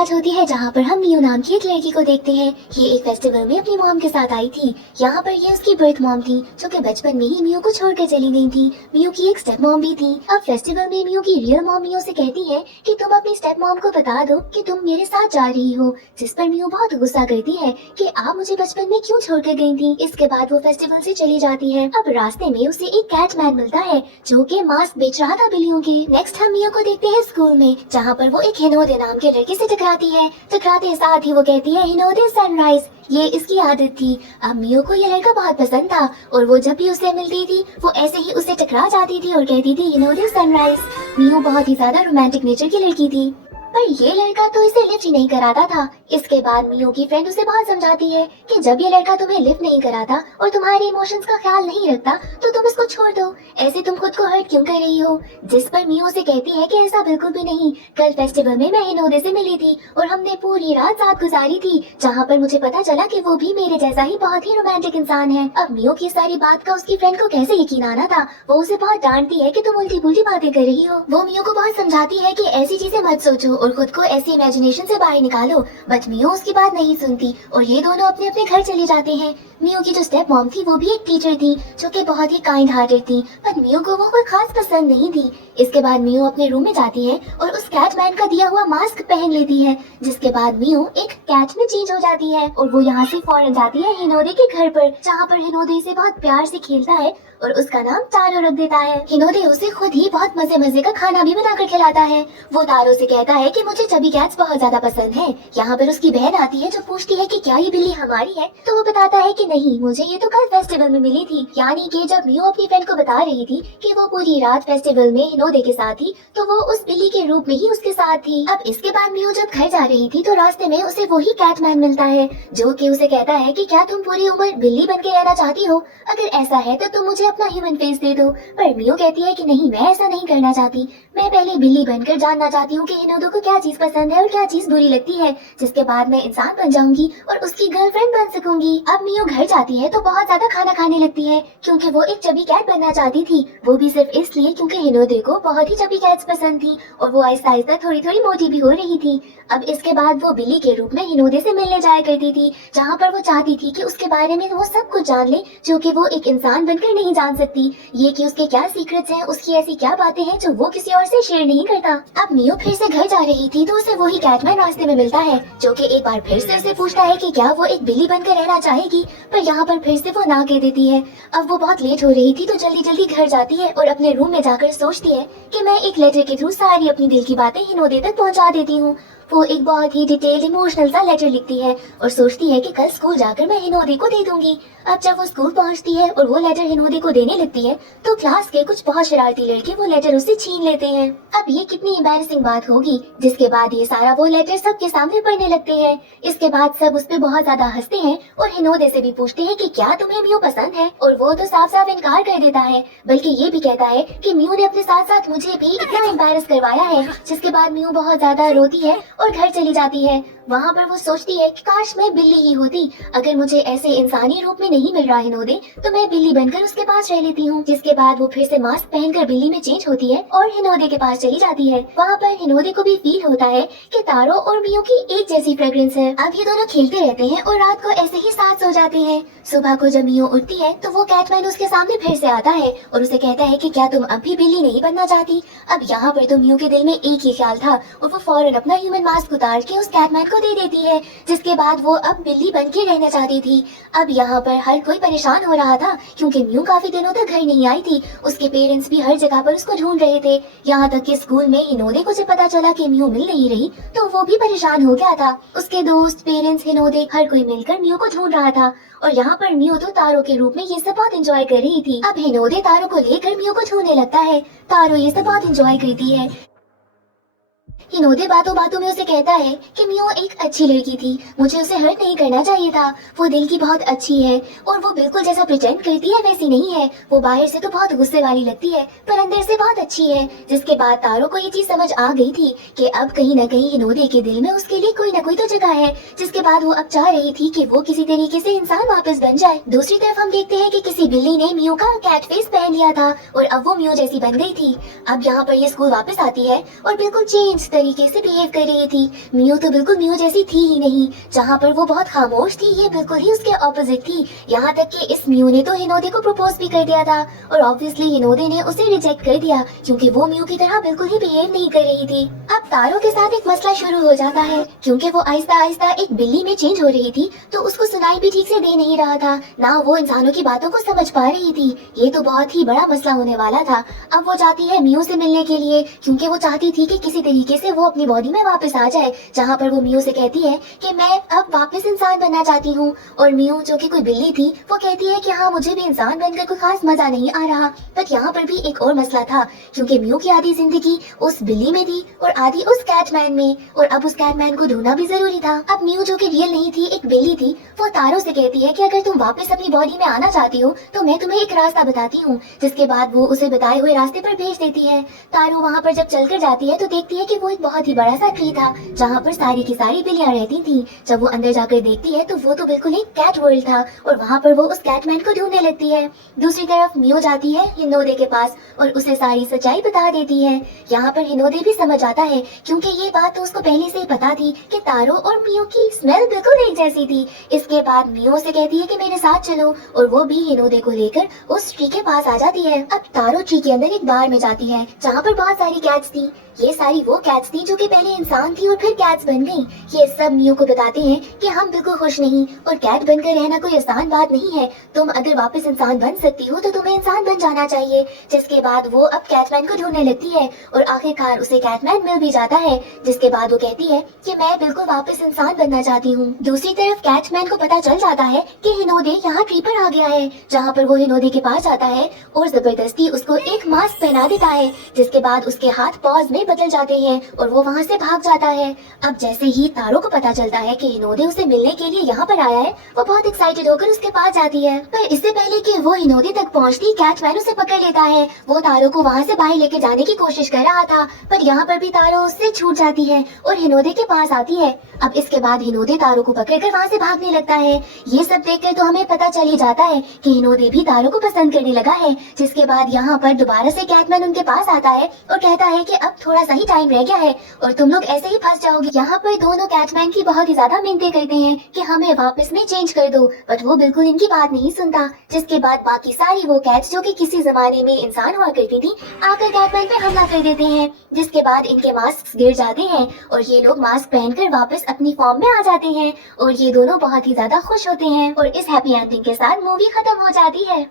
Start होती है जहाँ पर हम मियो नाम की एक लड़की को देखते हैं। ये एक फेस्टिवल में अपनी मॉम के साथ आई थी। यहाँ पर ये उसकी बर्थ मॉम थी जो कि बचपन में ही मियो को छोड़कर चली गई थी। मियो की एक स्टेप मॉम भी थी। अब फेस्टिवल में मियो की रियल मॉम मियो से कहती है कि तुम अपनी स्टेप मॉम को बता दो कि तुम मेरे साथ जा रही हो, जिस पर मियो बहुत गुस्सा करती है कि आप मुझे बचपन में क्यों छोड़कर गई थी। इसके बाद वो फेस्टिवल से चली जाती है। अब रास्ते में उसे एक कैट मैन मिलता है जो कि मास्क बेच रहा था बिल्लियों के। नेक्स्ट हम मियो को देखते हैं स्कूल में, जहाँ पर वो एक हिनोदे नाम के लड़के से टकराती है। टकराते साथ ही वो कहती है हिनोदे सनराइज, ये इसकी आदत थी। अब मियो को ये लड़का बहुत पसंद था और वो जब भी उससे मिलती थी वो ऐसे ही उससे टकरा जाती थी और कहती थी हिनोदे सनराइज। मियो बहुत ही ज्यादा रोमांटिक नेचर की लड़की थी, पर ये लड़का तो इसे लिफ्ट ही नहीं कराता था। इसके बाद मियो की फ्रेंड उसे बहुत समझाती है कि जब ये लड़का तुम्हें लिफ्ट नहीं कराता और तुम्हारे इमोशंस का ख्याल नहीं रखता तो तुम इसको छोड़ दो, ऐसे तुम खुद को हर्ट क्यों कर रही हो। जिस पर मियो उसे कहती है कि ऐसा बिल्कुल भी नहीं, कल फेस्टिवल में मैं हिनोदे से मिली थी और हमने पूरी रात साथ गुजारी थी, जहाँ पर मुझे पता चला कि वो भी मेरे जैसा ही बहुत ही रोमांटिक इंसान है। अब मियो की सारी बात का उसकी फ्रेंड को कैसे यकीन आना था। वो उसे बहुत डांटती है कि तुम उल्टी पुल्टी बातें कर रही हो। वो मियो को बहुत समझाती है कि ऐसी चीजें मत सोचो और खुद को ऐसी इमेजिनेशन से बाहर निकालो, बट मियो उसकी बात नहीं सुनती और ये दोनों अपने अपने घर चले जाते हैं। मियो की जो स्टेप मॉम थी वो भी एक टीचर थी जो कि बहुत ही काइंड हार्टेड थी, पर मियो को वो कोई खास पसंद नहीं थी। इसके बाद मियो अपने रूम में जाती है और उस कैट मैन का दिया हुआ मास्क पहन लेती है, जिसके बाद मियो एक कैट में चेंज हो जाती है और वो यहाँ से फौरन जाती है हिनोदे के घर पर, जहाँ पर हिनोदे से बहुत प्यार से खेलता है और उसका नाम तारो रख देता है। हिनोदे उसे खुद ही बहुत मजे मजे का खाना भी बनाकर खिलाता है। वो तारो से कहता है कि मुझे चबी कैट्स बहुत ज्यादा पसंद है। यहाँ पर उसकी बहन आती है जो पूछती है कि क्या ये बिल्ली हमारी है, तो वो बताता है कि नहीं, मुझे ये तो कल फेस्टिवल में मिली थी। यानी कि जब मियो अपनी फ्रेंड को बता रही थी कि वो पूरी रात फेस्टिवल में हिनोदे के साथ थी, तो वो उस बिल्ली के रूप में ही उसके साथ थी। अब इसके बाद मियो जब घर जा रही थी तो रास्ते में उसे वही कैट मैन मिलता है जो कि उसे कहता है कि क्या तुम पूरी उम्र बिल्ली बन के रहना चाहती हो, अगर ऐसा है तो तुम मुझे अपना ह्यूमन फेस दे दो। पर मियो कहती है कि नहीं, मैं ऐसा नहीं करना चाहती, मैं पहले बिल्ली बनकर जानना चाहती हूँ कि हिनोदे को क्या चीज पसंद है और क्या चीज बुरी लगती है, जिसके बाद मैं इंसान बन जाऊंगी और उसकी गर्लफ्रेंड बन सकूंगी। अब मियो घर जाती है तो बहुत ज्यादा खाना खाने लगती है क्योंकि वो एक चबी कैट बनना चाहती थी, वो भी सिर्फ इसलिए क्योंकि हिनोदे को बहुत ही चबी कैट्स पसंद थी और वो आहिस्ता आहिस्ता थोड़ी थोड़ी मोटी भी हो रही थी। अब इसके बाद वो बिल्ली के रूप में हिनोदे से मिलने जाया करती थी, जहाँ पर वो चाहती थी कि उसके बारे में वो सब कुछ जान ले जो कि वो एक इंसान बनकर नहीं जान सकती, ये कि उसके क्या सीक्रेट्स हैं, उसकी ऐसी क्या बातें हैं जो वो किसी और से शेयर नहीं करता। अब मियो फिर से घर जा रही थी तो उसे वही कैटमैन रास्ते में मिलता है जो कि एक बार फिर से उसे पूछता है कि क्या वो एक बिल्ली बनकर रहना चाहेगी, पर यहाँ पर फिर से वो ना कह देती है। अब वो बहुत लेट हो रही थी तो जल्दी जल्दी घर जाती है और अपने रूम में जाकर सोचती है कि मैं एक लेटर के थ्रू सारी अपनी दिल की बातें हिनोदे तक पहुँचा देती हूँ। वो एक बहुत ही डिटेल्ड इमोशनल सा लेटर लिखती है और सोचती है कि कल स्कूल जाकर मैं हिनोदे को दे दूंगी। अब जब वो स्कूल पहुंचती है और वो लेटर हिनोदे को देने लगती है तो क्लास के कुछ बहुत शरारती लड़के वो लेटर उससे छीन लेते हैं। अब ये कितनी एम्बैरेसिंग बात होगी, जिसके बाद ये सारा वो लेटर सबके सामने पढ़ने लगते हैं। इसके बाद सब उस पे बहुत ज्यादा हंसते हैं और हिनोदे से भी पूछते हैं कि क्या तुम्हें मियो पसंद है, और वो तो साफ साफ इनकार कर देता है, बल्कि ये भी कहता है कि मियो ने अपने साथ साथ मुझे भी इतना एम्बैरस करवाया है। जिसके बाद मियो बहुत ज्यादा रोती है और घर चली जाती है। वहाँ पर वो सोचती है कि काश मैं बिल्ली ही होती, अगर मुझे ऐसे इंसानी रूप में नहीं मिल रहा हिनोदे तो मैं बिल्ली बनकर उसके पास रह लेती हूँ। जिसके बाद वो फिर से मास्क पहनकर बिल्ली में चेंज होती है और हिनोदे के पास चली जाती है। वहाँ पर हिनोदे को भी फील होता है कि तारो और मियो की एक जैसी फ्रेग्रेंस है। अब ये दोनों खेलते रहते हैं और रात को ऐसे ही साथ सो जाते हैं। सुबह को जब मियो उठती है तो वो कैटमैन उसके सामने फिर से आता है और उसे कहता है कि क्या तुम अब भी बिल्ली नहीं बनना चाहती। अब यहाँ पर तो मियो के दिल में एक ही ख्याल था और वो फौरन अपना ह्यूमन मास्क उतार के उस कैटमैन को दे देती है, जिसके बाद वो अब बिल्ली बन के रहना चाहती थी। अब यहाँ पर हर कोई परेशान हो रहा था क्योंकि मियो काफी दिनों तक घर नहीं आई थी। उसके पेरेंट्स भी हर जगह पर उसको ढूंढ रहे थे, यहाँ तक कि स्कूल में हिनोदे को जब पता चला कि मियो मिल नहीं रही तो वो भी परेशान हो गया था। उसके दोस्त, पेरेंट्स, हिनोदे हर कोई मिलकर मियो को ढूंढ रहा था और यहाँ पर मियो तो तारो के रूप में ये सब बहुत एंजॉय कर रही थी। अब हिनोदे तारो को लेकर मियो को ढूंढने लगता है। तारो ये सब बहुत एंजॉय करती है। हिनोदे बातों बातों में उसे कहता है कि मियो एक अच्छी लड़की थी, मुझे उसे हर्ट नहीं करना चाहिए था, वो दिल की बहुत अच्छी है और वो बिल्कुल जैसा प्रिटेंड करती है वैसी नहीं है। वो बाहर से तो बहुत गुस्से वाली लगती है पर अंदर से बहुत अच्छी है। जिसके बाद तारो को ये चीज समझ आ गई थी कि अब कहीं न कहीं हिनोदे के दिल में उसके लिए कोई न कोई तो जगह है। जिसके बाद वो अब चाह रही थी कि वो किसी तरीके से इंसान वापस बन जाए। दूसरी तरफ हम देखते हैं कि किसी बिल्ली ने मियो का कैट फेस पहन लिया था और अब वो मियो जैसी बन गई थी। अब यहाँ पर ये स्कूल वापस आती है और बिल्कुल चेंज तरीके से बिहेव कर रही थी। मियो तो बिल्कुल मियो जैसी थी ही नहीं। जहाँ पर वो बहुत खामोश थी, ये बिल्कुल ही उसके ऑपोजिट थी। यहाँ तक कि इस मियो ने तो हिनोदे को प्रपोज भी कर दिया था और ऑब्वियसली हिनोदे ने उसे रिजेक्ट कर दिया क्योंकि वो मियो की तरह बिल्कुल ही बिहेव नहीं कर रही थी। अब तारो के साथ एक मसला शुरू हो जाता है क्योंकि वो आहिस्ता आहिस्ता एक बिल्ली में चेंज हो रही थी, तो उसको सुनाई भी ठीक से दे नहीं रहा था, ना वो इंसानों की बातों को समझ पा रही थी। ये तो बहुत ही बड़ा मसला होने वाला था। अब वो जाती है मियो से मिलने के लिए क्योंकि वो चाहती थी कि किसी तरीके से वो अपनी बॉडी में वापस आ जाए, जहाँ पर वो मियो से कहती है कि मैं अब वापस इंसान बनना चाहती हूँ। और मियो जो कि कोई बिल्ली थी, वो कहती है कि हाँ मुझे भी इंसान बनकर कोई खास मजा नहीं आ रहा। बट यहाँ पर भी एक और मसला था क्योंकि मियो की आधी जिंदगी उस बिल्ली में थी और आधी उस कैटमैन में, और अब उस कैटमैन को ढूंढना भी जरूरी था। अब मियो जो कि रियल नहीं थी, एक बिल्ली थी, वो तारो से कहती है कि अगर तुम वापस अपनी बॉडी में आना चाहती हो तो मैं तुम्हें एक रास्ता बताती हूँ, जिसके बाद वो उसे बताए हुए रास्ते पर भेज देती है। तारो वहाँ पर जब चलकर जाती है तो देखती है कि वो एक बहुत ही बड़ा सा ट्री था जहाँ पर सारी की सारी बिल्लियां रहती थी। जब वो अंदर जाकर देखती है तो वो तो बिल्कुल एक कैट वर्ल्ड था और वहाँ पर वो उस कैटमैन को ढूंढने लगती है। दूसरी तरफ मियो जाती है हिनोदे के पास और उसे सारी सच्चाई बता देती है। यहाँ पर हिनोदे भी समझ आता है क्योंकि ये बात तो उसको पहले से ही पता थी कि तारो और मियो की स्मेल बिल्कुल एक जैसी थी। इसके बाद मियो से कहती है कि मेरे साथ चलो और वो भी हिनोदे को लेकर उस ट्री के पास आ जाती है। अब तारो ट्री के अंदर एक बार में जाती है जहाँ पर बहुत सारी कैट्स थी। ये सारी वो कैट्स थी जो कि पहले इंसान थी और फिर कैट्स बन गई। ये सब मियो को बताते हैं कि हम बिल्कुल खुश नहीं और कैट बनकर रहना कोई आसान बात नहीं है। तुम अगर वापस इंसान बन सकती हो तो तुम्हें इंसान बन जाना चाहिए। जिसके बाद वो अब कैटमैन को ढूंढने लगती है और आखिरकार उसे कैटमैन मिल भी जाता है। जिसके बाद वो कहती है कि मैं बिल्कुल वापस इंसान बनना चाहती हूँ। दूसरी तरफ कैटमैन को पता चल जाता है कि हिनोदे यहाँ ट्री पर आ गया है, जहाँ पर वो हिनोदे के पास जाता है और जबरदस्ती उसको एक मास्क पहना देता है। जिसके बाद उसके हाथ पॉज में बदल जाते हैं और वो वहाँ से भाग जाता है। अब जैसे ही तारो को पता चलता है कि हिनोदे उसे मिलने के लिए यहाँ पर आया है, वो बहुत एक्साइटेड होकर उसके पास जाती है। पर इससे पहले कि वो हिनोदे तक पहुँचती, कैटमैन उसे पकड़ लेता है। वो तारो को वहाँ से बाहर लेके जाने की कोशिश कर रहा था, पर यहाँ पर भी तारो उससे छूट जाती है और हिनोदे के पास आती है। अब इसके बाद हिनोदे तारो को पकड़कर वहाँ से भागने लगता है। ये सब देखकर तो हमें पता चल ही जाता है कि हिनोदे भी तारो को पसंद करने लगा है। जिसके बाद यहाँ पर दोबारा से कैटमैन उनके पास आता है और कहता है कि अब थोड़ा सा ही टाइम रह गया है और तुम लोग ऐसे ही फंस जाओगे। यहाँ पर दोनों कैटमैन की बहुत ही ज्यादा मिन्नतें करते हैं कि हमें वापस में चेंज कर दो, बट वो बिल्कुल इनकी बात नहीं सुनता। जिसके बाद बाकी सारी वो कैट्स जो कि किसी जमाने में इंसान हुआ करती थी, आकर कैटमैन पे हमला कर देते हैं। जिसके बाद इनके मास्क गिर जाते हैं और ये लोग मास्क पहनकर वापस अपनी फॉर्म में आ जाते हैं और ये दोनों बहुत ही ज्यादा खुश होते हैं और इस हैप्पी एंडिंग के साथ मूवी खत्म हो जाती है।